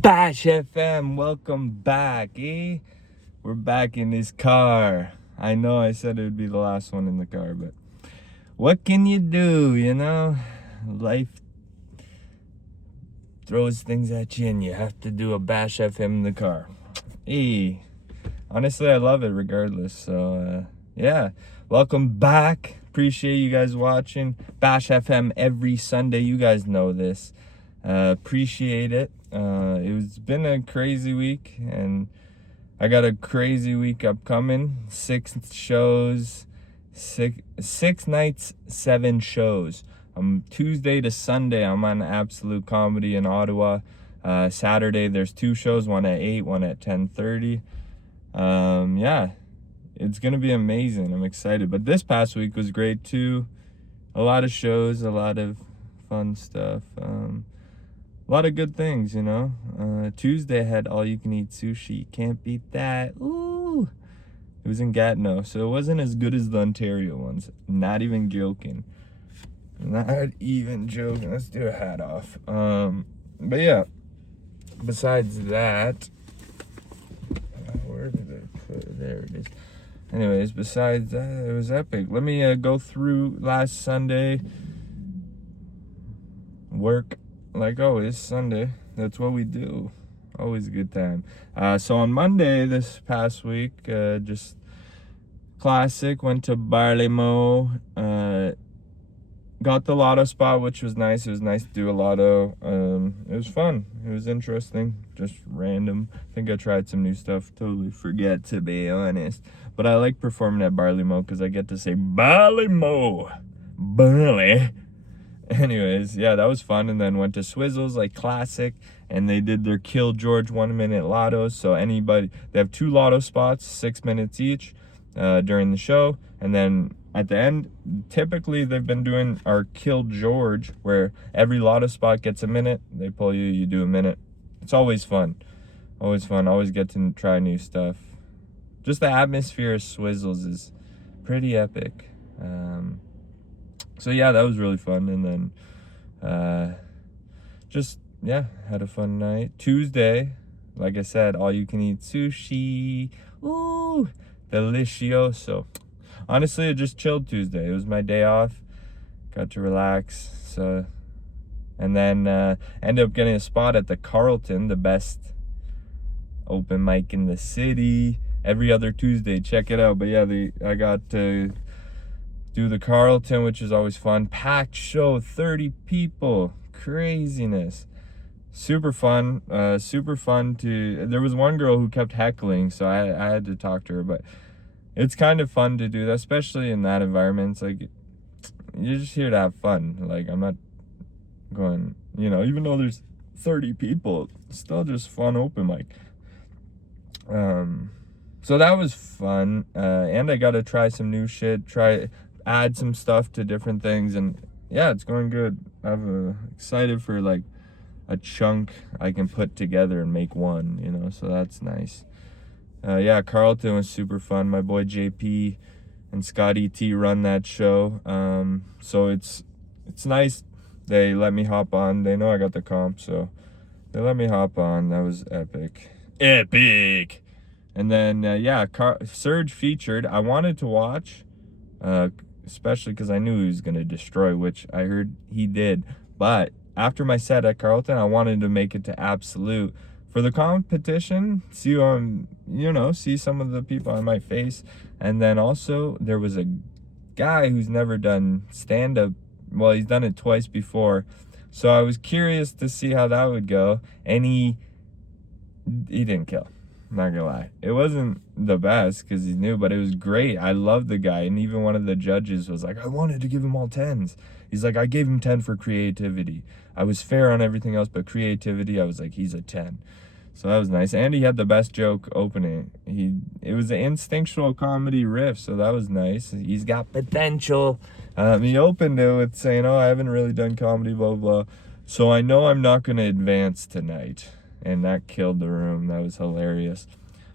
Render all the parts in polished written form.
BashFM, welcome back, eh? We're back in this car. I know I said it would be the last one in the car, but what can you do, Life throws things at you and you have to do a BashFM in the car. Hey, honestly, I love it regardless, so yeah. Welcome back. Appreciate you guys watching. BashFM every Sunday, you guys know this. Appreciate it. It's been a crazy week, and I got a crazy week upcoming. 6 shows, six nights, 7 shows. Tuesday to Sunday, I'm on Absolute Comedy in Ottawa. Saturday, there's 2 shows, one at 8, one at 10:30. Yeah, it's gonna be amazing. I'm excited. But this past week was great too. A lot of shows, a lot of fun stuff. A lot of good things, Tuesday I had all-you-can-eat sushi. Can't beat that. Ooh. It was in Gatineau, so it wasn't as good as the Ontario ones. Not even joking. Not even joking. Let's do a hat off. But yeah, besides that, where did I put it? There it is. Anyways, besides that, it was epic. Let me go through last Sunday. Work. Like always, Sunday. That's what we do. Always a good time. So on Monday this past week, just classic, went to Barley-Mo. Got the lotto spot, which was nice. It was nice to do a lotto. It was fun. It was interesting. Just random. I think I tried some new stuff. Totally forget, to be honest. But I like performing at Barley-Mo because I get to say Barley-Mo. Barley. Anyways, yeah, that was fun. And then went to Swizzles, like classic, and they did their Kill George 1-minute lottos. So they have 2 lotto spots, 6 minutes each, during the show. And then at the end, typically they've been doing our Kill George, where every lotto spot gets a minute. They pull you, you do a minute. It's always fun. Always fun. Always get to try new stuff. Just the atmosphere of Swizzles is pretty epic. So yeah, that was really fun. And then had a fun night. Tuesday, like I said, all you can eat sushi. Ooh, delicioso. Honestly, I just chilled Tuesday. It was my day off. Got to relax. And then ended up getting a spot at the Carlton, the best open mic in the city. Every other Tuesday, check it out. But yeah, I got to do the Carlton, which is always fun. Packed show, 30 people. Craziness. Super fun. There was one girl who kept heckling, so I had to talk to her. But it's kind of fun to do that, especially in that environment. It's like, you're just here to have fun. Like, I'm not going, even though there's 30 people, it's still just fun open mic. So that was fun. And I got to try some new shit, add some stuff to different things, and yeah, it's going good. I'm excited for like a chunk I can put together and make one, so that's nice. Yeah, Carlton was super fun. My boy JP and Scotty T run that show. So it's nice. They let me hop on. They know I got the comp, so they let me hop on. That was epic. Epic. And then Surge featured. I wanted to watch, especially because I knew he was gonna destroy, which I heard he did. But after my set at Carlton, I wanted to make it to Absolute for the competition, see some of the people I might face. And then also there was a guy who's never done stand-up. Well, he's done it twice before, so I was curious to see how that would go. And he didn't kill, not gonna lie. It wasn't the best because he's new, but it was great. I loved the guy. And even one of the judges was like, I wanted to give him all 10s. He's like, I gave him 10 for creativity. I was fair on everything else, but creativity, I was like, he's a 10. So that was nice. And he had the best joke opening. It was an instinctual comedy riff, so that was nice. He's got potential. He opened it with saying, I haven't really done comedy, blah, blah, blah. So I know I'm not going to advance tonight. And that killed the room. That was hilarious.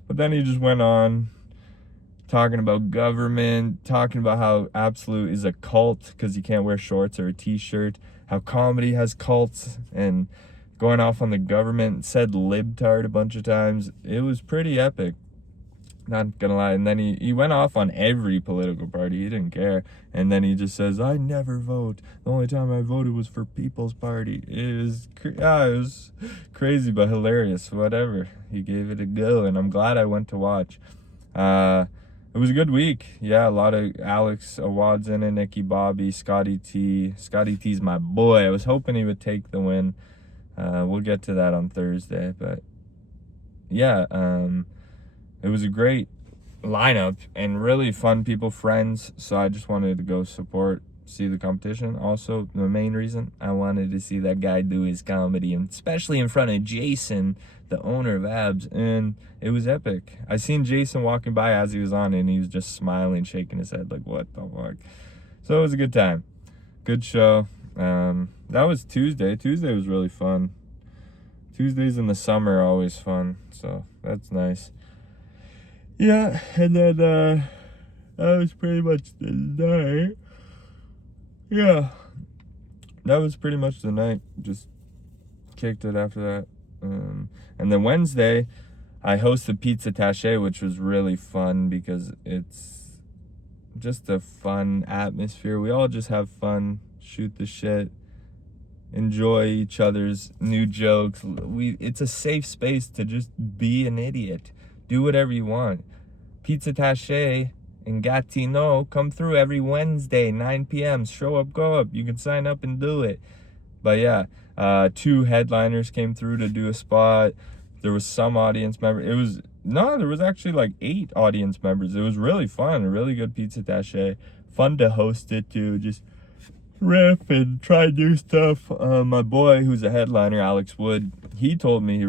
But then he just went on talking about government, talking about how Absolute is a cult because you can't wear shorts or a t-shirt, how comedy has cults, and going off on the government, said libtard a bunch of times. It was pretty epic. Not gonna lie. And then he went off on every political party. He didn't care. And then he just says, I never vote. The only time I voted was for People's Party. It was crazy, but hilarious. Whatever. He gave it a go, and I'm glad I went to watch. It was a good week. Yeah, a lot of Alex Awad's in it, Nikki Bobby, Scotty T. Scotty T's my boy. I was hoping he would take the win. We'll get to that on Thursday. But yeah, it was a great lineup and really fun people, friends. So I just wanted to go see the competition. Also, the main reason I wanted to see that guy do his comedy, and especially in front of Jason, the owner of Abs, and it was epic. I seen Jason walking by as he was on, and he was just smiling, shaking his head like, what the fuck? So it was a good time. Good show. That was Tuesday. Tuesday was really fun. Tuesdays in the summer are always fun, so that's nice. Yeah, and then that was pretty much the night. Yeah, that was pretty much the night. Just kicked it after that. And then Wednesday, I hosted Pizza Taché, which was really fun because it's just a fun atmosphere. We all just have fun, shoot the shit, enjoy each other's new jokes. It's a safe space to just be an idiot. Do whatever you want. Pizza Taché in Gatineau, come through every Wednesday, 9 p.m. Show up, go up. You can sign up and do it. But yeah, 2 headliners came through to do a spot. There was some audience members. There was actually like 8 audience members. It was really fun, a really good Pizza Taché. Fun to host it too, just riff and try new stuff. My boy, who's a headliner, Alex Wood, he told me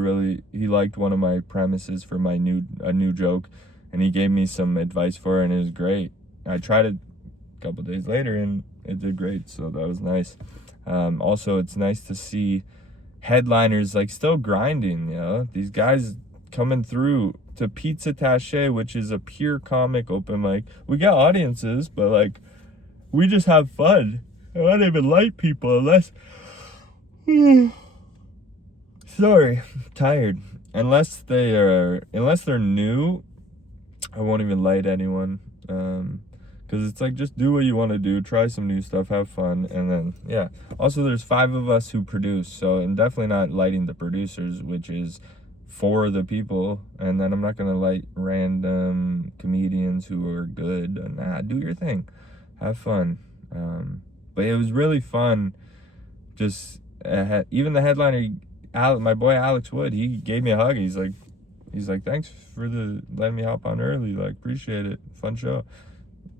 he liked one of my premises for a new joke, and he gave me some advice for it, and it was great. I tried it a couple days later, and it did great, so that was nice. Also, it's nice to see headliners like still grinding, you know, these guys coming through to Pizza Taché, which is a pure comic open mic. We got audiences, but like, we just have fun. I don't even like people unless sorry, I'm tired. Unless they're new, I won't even light anyone. Because it's like, just do what you want to do, try some new stuff, have fun, and then yeah. Also, there's 5 of us who produce, so I'm definitely not lighting the producers, which is 4 of the people, and then I'm not gonna light random comedians who are good. Nah, do your thing, have fun. But it was really fun. Just even the headliner, my boy Alex Wood, he gave me a hug. He's like, thanks for letting me hop on early. Like, appreciate it. Fun show.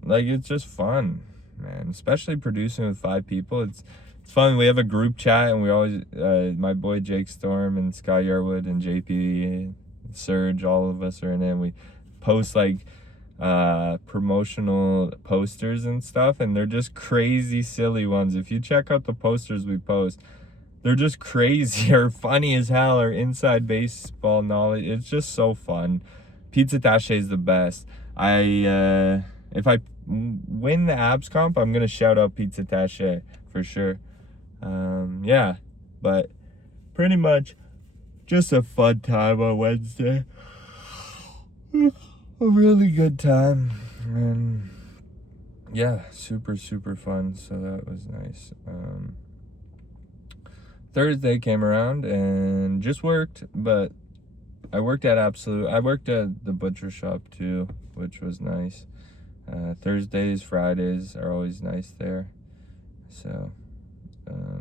Like, it's just fun, man. Especially producing with 5 people. It's fun. We have a group chat, and we always my boy Jake Storm and Sky Yarwood and JP, Serge, all of us are in it. And we post like promotional posters and stuff, and they're just crazy silly ones. If you check out the posters we post, they're just crazy or funny as hell, or inside baseball knowledge. It's just so fun. Pizza Taché is the best. If I win the abs comp, I'm gonna shout out Pizza Taché for sure. Yeah, but pretty much just a fun time on Wednesday. A really good time, and yeah, super fun, so that was nice. Thursday came around and just worked, but I worked at Absolute. I worked at the butcher shop too, which was nice. Thursdays, Fridays are always nice there, so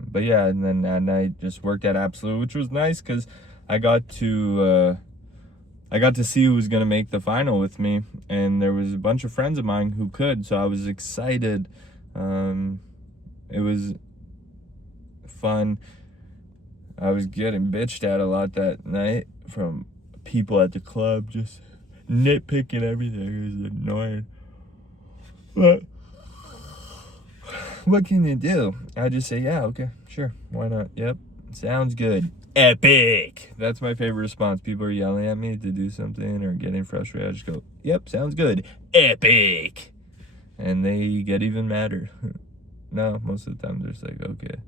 but yeah, and then at night just worked at Absolute, which was nice because I got to see who was gonna make the final with me, and there was a bunch of friends of mine who could, so I was excited. It was fun. I was getting bitched at a lot that night from people at the club, just nitpicking everything. It was annoying. But what can you do? I just say, yeah, okay, sure, why not? Yep, sounds good. Epic. That's my favorite response. People are yelling at me to do something or getting frustrated. I just go, yep, sounds good. Epic. And they get even madder. No, most of the time they're just like, okay.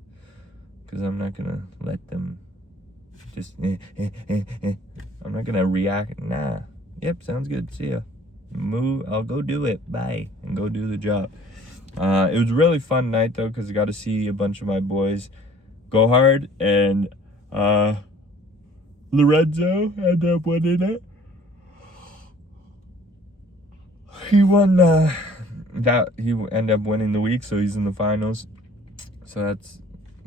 Because I'm not going to let them Just, I'm not gonna react. Nah. Yep, sounds good. See ya. Move. I'll go do it. Bye. And go do the job. It was a really fun night though, because I got to see a bunch of my boys go hard, and Lorenzo ended up winning it. He won he ended up winning the week, so he's in the finals. So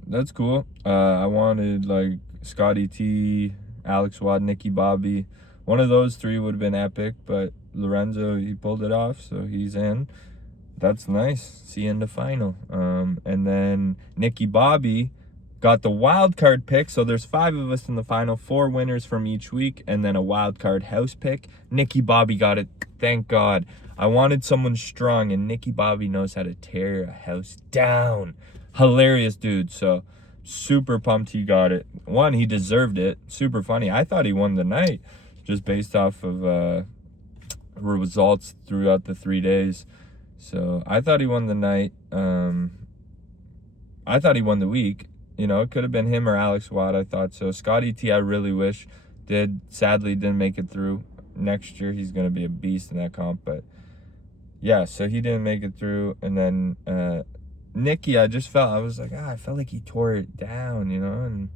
that's cool. I wanted like Scotty T, Alex Watt, Nicky Bobby. One of those three would have been epic, but Lorenzo, he pulled it off, so he's in. That's nice. See you in the final. And then Nicky Bobby got the wild card pick, so there's 5 of us in the final, 4 winners from each week, and then a wild card house pick. Nicky Bobby got it, thank God. I wanted someone strong, and Nicky Bobby knows how to tear a house down. Hilarious dude, so super pumped he got it. One, he deserved it. Super funny. I thought he won the night, just based off of results throughout the 3 days. So I thought he won the night. I thought he won the week. You know, it could have been him or Alex Watt. I thought so. Scotty T, I really wish sadly didn't make it through. Next year he's gonna be a beast in that comp. But yeah, so he didn't make it through. And then Nicky, I was like, I felt like he tore it down, you know, and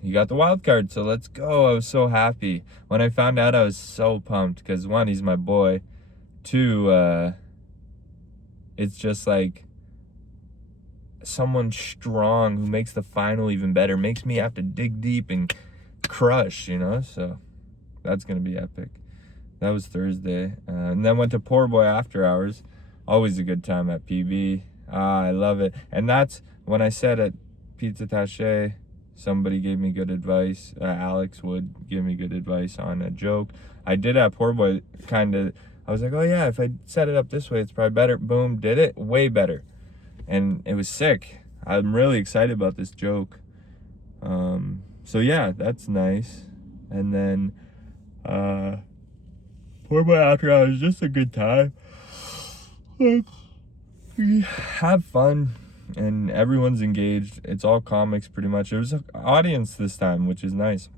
he got the wild card. So let's go. I was so happy when I found out. I was so pumped because 1, he's my boy. 2, it's just like someone strong who makes the final even better, makes me have to dig deep and crush, you know. So that's gonna be epic. That was Thursday, and then went to Poor Boy after hours. Always a good time at PB. I love it. And that's when I said at Pizza Taché, somebody gave me good advice. Alex would give me good advice on a joke. I did at Poor Boy, kind of. I was like, oh yeah, if I set it up this way, it's probably better. Boom, did it. Way better. And it was sick. I'm really excited about this joke. So yeah, that's nice. And then Poor Boy after hours, just a good time. Have fun, and everyone's engaged. It's all comics pretty much. It was an audience this time, which is nice.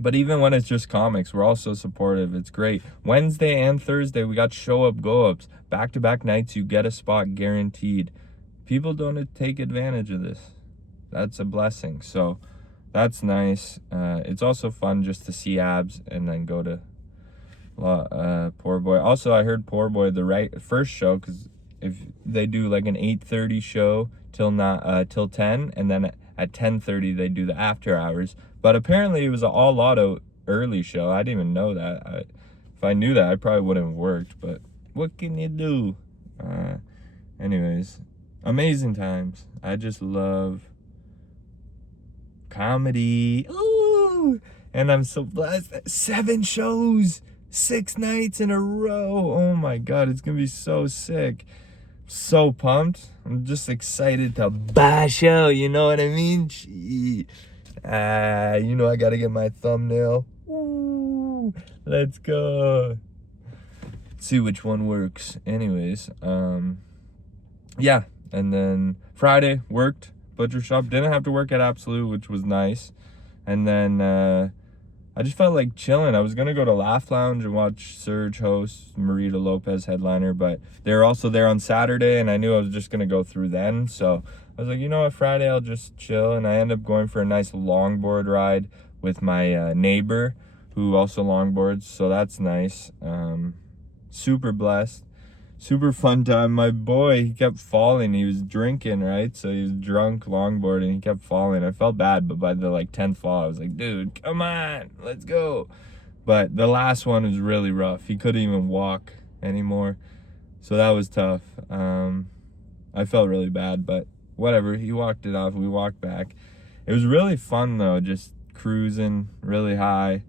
But even when it's just comics, we're all so supportive. It's great. Wednesday and Thursday, we got show up, go ups. Back-to-back nights, you get a spot guaranteed. People don't take advantage of this. That's a blessing. So that's nice. It's also fun just to see abs and then go to Poor Boy. Also, I heard Poor Boy first show, because if they do like an 8:30 show till 10, and then at 10:30 they do the after hours. But apparently it was an all auto early show. I didn't even know that. If I knew that, I probably wouldn't have worked. But what can you do? Anyways, amazing times. I just love comedy. Ooh! And I'm so blessed. 7 shows, 6 nights in a row. Oh my God, it's gonna be so sick. So pumped. I'm just excited to bash out, you know what I mean? Gee. You know I gotta get my thumbnail. Ooh, let's go. See which one works. Anyways, yeah. And then Friday worked, butcher shop. Didn't have to work at Absolute, which was nice. And then I just felt like chilling. I was gonna go to Laugh Lounge and watch Serge host, Marita Lopez headliner, but they were also there on Saturday, and I knew I was just gonna go through then. So I was like, you know what, Friday I'll just chill. And I ended up going for a nice longboard ride with my neighbor, who also longboards. So that's nice. Super blessed. Super fun time. My boy, he kept falling. He was drinking, right? So he was drunk longboarding. He kept falling. I felt bad, but by the 10th fall, I was like, dude, come on, let's go. But the last one was really rough. He couldn't even walk anymore. So that was tough. I felt really bad, but whatever. He walked it off. We walked back. It was really fun though, just cruising really high,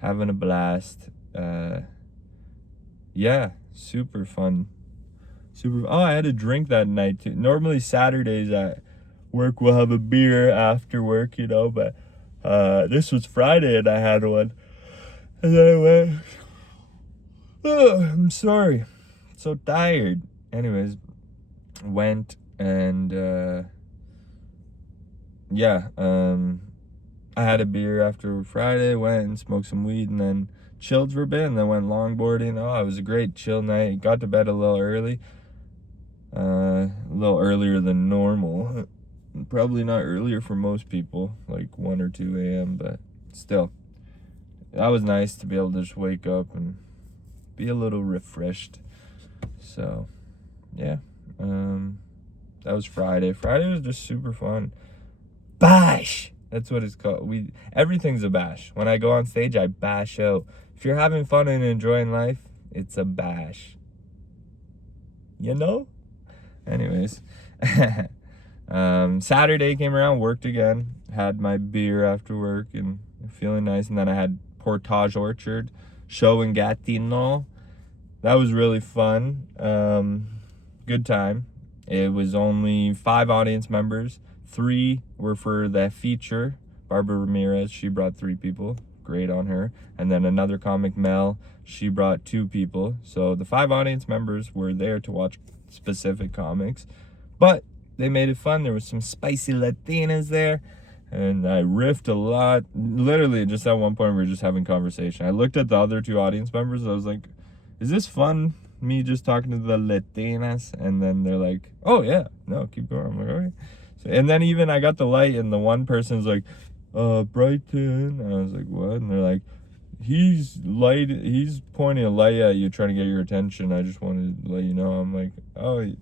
having a blast. Yeah, super fun. I had a drink that night too. Normally Saturdays at work we'll have a beer after work, you know, but this was Friday and I had one. And then I went, oh, I'm sorry, so tired. Anyways, went and yeah, I had a beer after Friday, went and smoked some weed, and then chilled for a bit, and then went longboarding. Oh, it was a great chill night. Got to bed a little early. A little earlier than normal. Probably not earlier for most people, like 1 or 2 a.m., but still. That was nice to be able to just wake up and be a little refreshed. So, yeah. That was Friday. Friday was just super fun. Bash! That's what it's called. Everything's a bash. When I go on stage, I bash out. If you're having fun and enjoying life, it's a bash. You know? Anyways. Saturday came around, worked again. Had my beer after work and feeling nice. And then I had Portage Orchard show in Gatineau. That was really fun. Good time. It was only 5 audience members. 3 were for the feature. Barbara Ramirez, she brought 3 people. Great on her. And then another comic, Mel, she brought 2 people. So the 5 audience members were there to watch specific comics. But they made it fun. There was some spicy Latinas there. And I riffed a lot. Literally, just at one point, we were just having conversation. I looked at the other 2 audience members. I was like, is this fun? Me just talking to the Latinas? And then they're like, oh, yeah. No, keep going. I'm like, okay. So, and then even I got the light, and the one person's like, Brighton. And I was like, what? And they're like, he's pointing a light at you, trying to get your attention. I just wanted to let you know. I'm like, oh.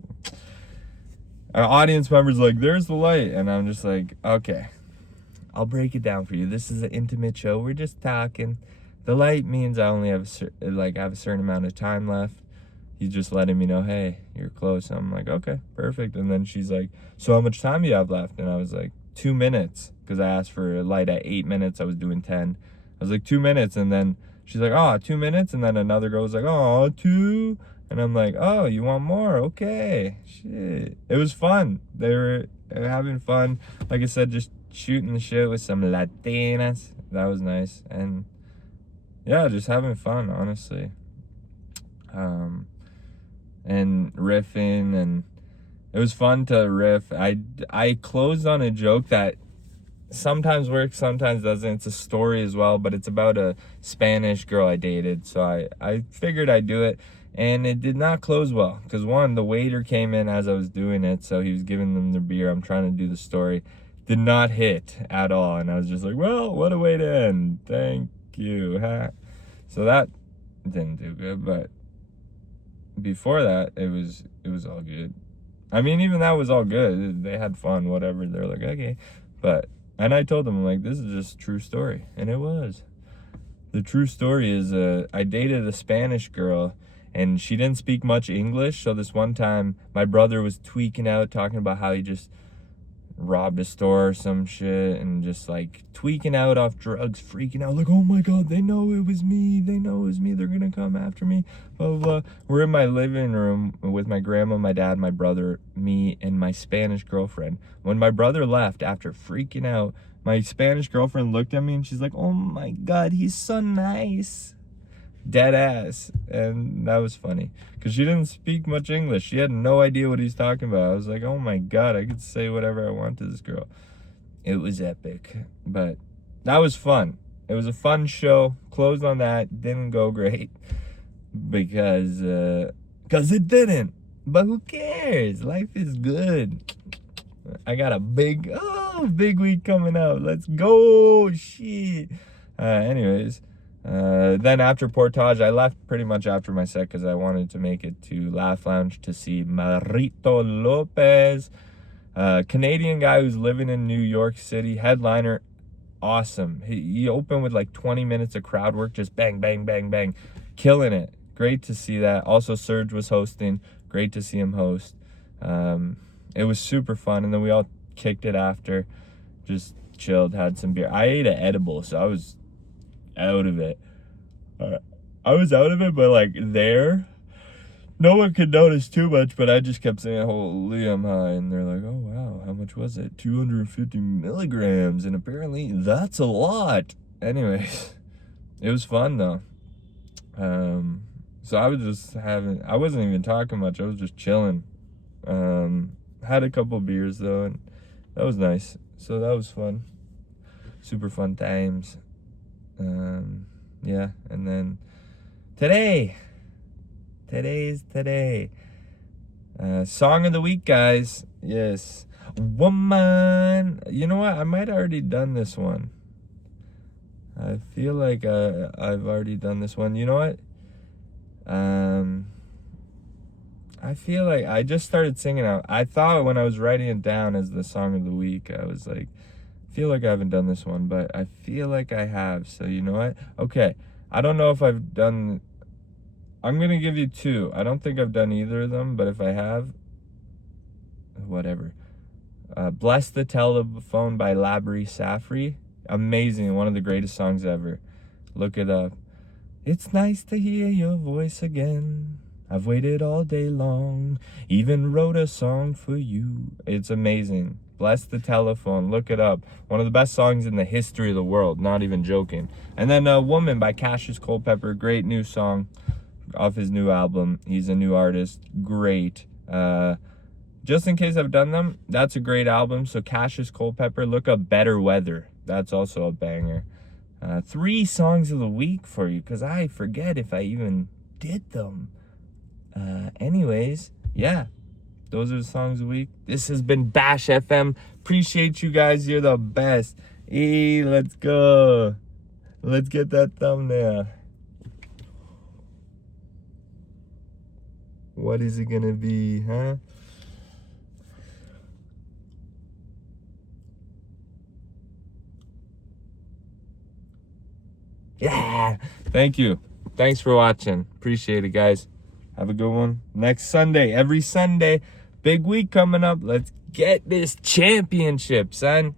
Our audience member's like, there's the light. And I'm just like, okay, I'll break it down for you. This is an intimate show. We're just talking. The light means I only have a certain amount of time left. He's just letting me know, hey, you're close. I'm like, okay, perfect. And then she's like, so how much time do you have left? And I was like, 2 minutes, because I asked for a light at 8 minutes. I was doing 10. I was like, 2 minutes. And then she's like, oh, 2 minutes. And then another girl was like, oh, 2. And I'm like, oh, you want more? Okay. Shit. It was fun. They were having fun. Like I said, just shooting the shit with some Latinas. That was nice. And yeah, just having fun, honestly. And riffing, and it was fun to riff. I closed on a joke that sometimes works, sometimes doesn't. It's a story as well, but it's about a Spanish girl I dated. So I figured I'd do it, and it did not close well. Because one, the waiter came in as I was doing it, so he was giving them their beer. I'm trying to do the story. Did not hit at all, and I was just like, well, what a way to end. Thank you. So that didn't do good, but before that, it was all good. I mean, even that was all good. They had fun, whatever. They're like, okay. And I told them, like, this is just a true story. And it was. The true story is I dated a Spanish girl, and she didn't speak much English. So this one time, my brother was tweaking out, talking about how he just robbed a store or some shit, and just like tweaking out off drugs, freaking out, like, oh my god, they know it was me, they're gonna come after me, blah blah blah. We're in my living room with my grandma, my dad, my brother, me, and my Spanish girlfriend. When my brother left after freaking out, my Spanish girlfriend looked at me and she's like, oh my god, he's so nice. Dead ass. And that was funny because she didn't speak much English. She had no idea what he's talking about. I was like, oh my god, I could say whatever I want to this girl. It was epic, but that was fun. It was a fun show. Closed on that. Didn't go great because it didn't, but who cares? Life is good. I got a big week coming up. Let's go. Shit. Anyways, then after Portage, I left pretty much after my set because I wanted to make it to Laugh Lounge to see Marito Lopez, Canadian guy who's living in New York City, headliner. Awesome. He opened with like 20 minutes of crowd work, just bang, bang, bang, bang, killing it. Great to see that. Also, Serge was hosting. Great to see him host. It was super fun, and then we all kicked it after, just chilled, had some beer. I ate an edible, so I was out of it. But like there, no one could notice too much, but I just kept saying, holy, I'm high, and they're like, oh wow, how much was it? 250 milligrams, and apparently that's a lot. Anyways, it was fun though. So I wasn't even talking much, I was just chilling. Had a couple beers though, and that was nice. So that was fun. super fun times. Yeah, and then today's today. Song of the week, guys. Yes. Woman. You know what? I might have already done this one. I feel like I've already done this one. You know what? I feel like I just started singing out. I thought when I was writing it down as the song of the week, I was like, I feel like I haven't done this one, but I feel like I have. So you know what? Okay. I don't know if I've done... I'm going to give you two. I don't think I've done either of them, but if I have, whatever. Bless the Telephone by Labri Safri. Amazing. One of the greatest songs ever. Look it up. It's nice to hear your voice again. I've waited all day long. Even wrote a song for you. It's amazing. Bless the Telephone. Look it up. One of the best songs in the history of the world. Not even joking. And then Woman by Cassius Culpepper. Great new song off his new album. He's a new artist. Great. Just in case I've done them, that's a great album. So Cassius Culpepper, look up Better Weather. That's also a banger. 3 songs of the week for you, because I forget if I even did them. Anyways, yeah, those are the songs of the week. This has been Bash FM. Appreciate you guys. You're the best. Hey, let's go. Let's get that thumbnail. What is it gonna be, huh? Yeah. Thank you. Thanks for watching. Appreciate it, guys. Have a good one. Next Sunday, every Sunday. Big week coming up. Let's get this championship, son.